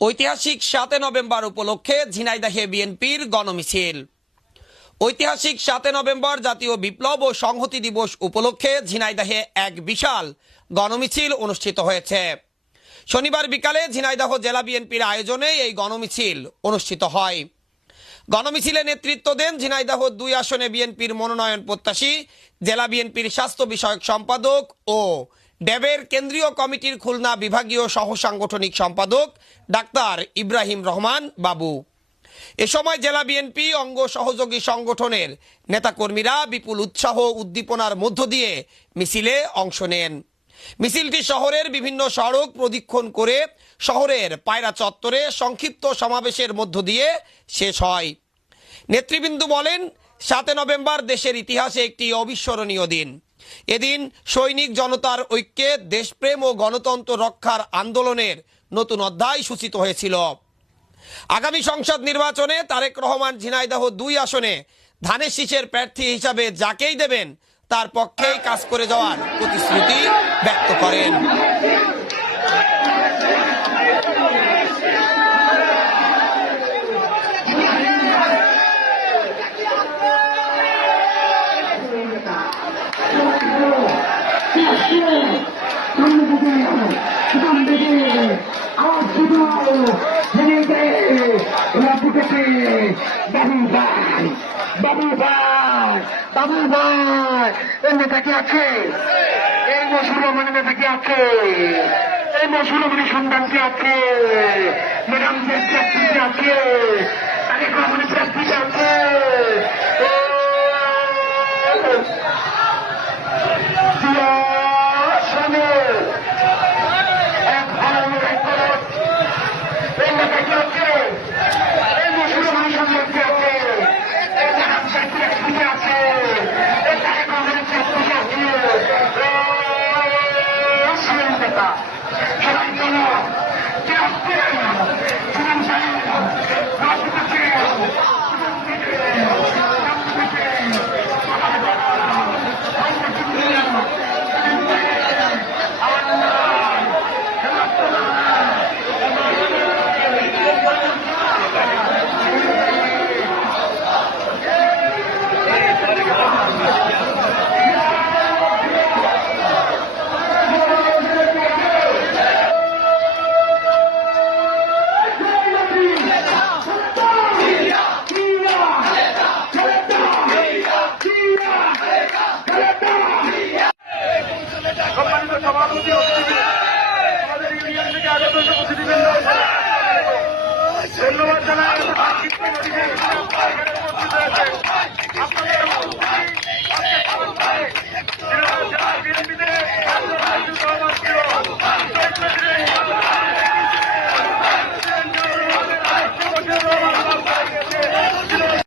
ঐতিহাসিক সাতই নভেম্বর উপলক্ষে ঝিনাইদহে বিএনপির গণমিছিল। ঐতিহাসিক সাতই নভেম্বর জাতীয় বিপ্লব ও সংহতি দিবস উপলক্ষে ঝিনাইদহে এক বিশাল গণমিছিল অনুষ্ঠিত হয়েছে। শনিবার বিকালে ঝিনাইদহ জেলা বিএনপির আয়োজনে এই গণমিছিল অনুষ্ঠিত হয়। গণমিছিলে নেতৃত্ব দেন ঝিনাইদহ দুই আসনে বিএনপির মনোনয়ন প্রত্যাশী, জেলা বিএনপির স্বাস্থ্য বিষয়ক সম্পাদক ও ড্যাবের কেন্দ্রীয় কমিটির খুলনা বিভাগীয় সহ সাংগঠনিক সম্পাদক ডাক্তার ইব্রাহিম রহমান বাবু। এ সময় জেলা বিএনপি অঙ্গ সহযোগী সংগঠনের নেতাকর্মীরা বিপুল উৎসাহ উদ্দীপনার মধ্য দিয়ে মিছিলে অংশ নেন। মিছিলটি শহরের বিভিন্ন সড়ক প্রদক্ষিণ করে শহরের পায়রা চত্বরে সংক্ষিপ্ত সমাবেশের মধ্য দিয়ে শেষ হয়। নেতৃবৃন্দ বলেন, সাতই নভেম্বর দেশের ইতিহাসে একটি অবিস্মরণীয় দিন। এদিন সৈনিক জনতার ঐক্যে দেশপ্রেম ও গণতন্ত্র রক্ষার আন্দোলনের নতুন অধ্যায় সূচিত হয়েছিল। আগামী সংসদ নির্বাচনে তারেক রহমান ঝিনাইদহ দুই আসনে ধানের শীষের প্রার্থী হিসাবে যাকেই দেবেন, তার পক্ষেই কাজ করে যাওয়ার প্রতিশ্রুতি ব্যক্ত করেন। বাবু ভাই বাবু ভাই এই নেতা কি আছে? এই মুসলমানের নেতা কি আছে? এই মুসলমানের সন্তান কি আছে? প্রার্থী কি আছে তারেক রহমানের প্রার্থী কি আছে। 了。আমাদের অতিথিবৃন্দ ধন্যবাদ জানাই আপনাদের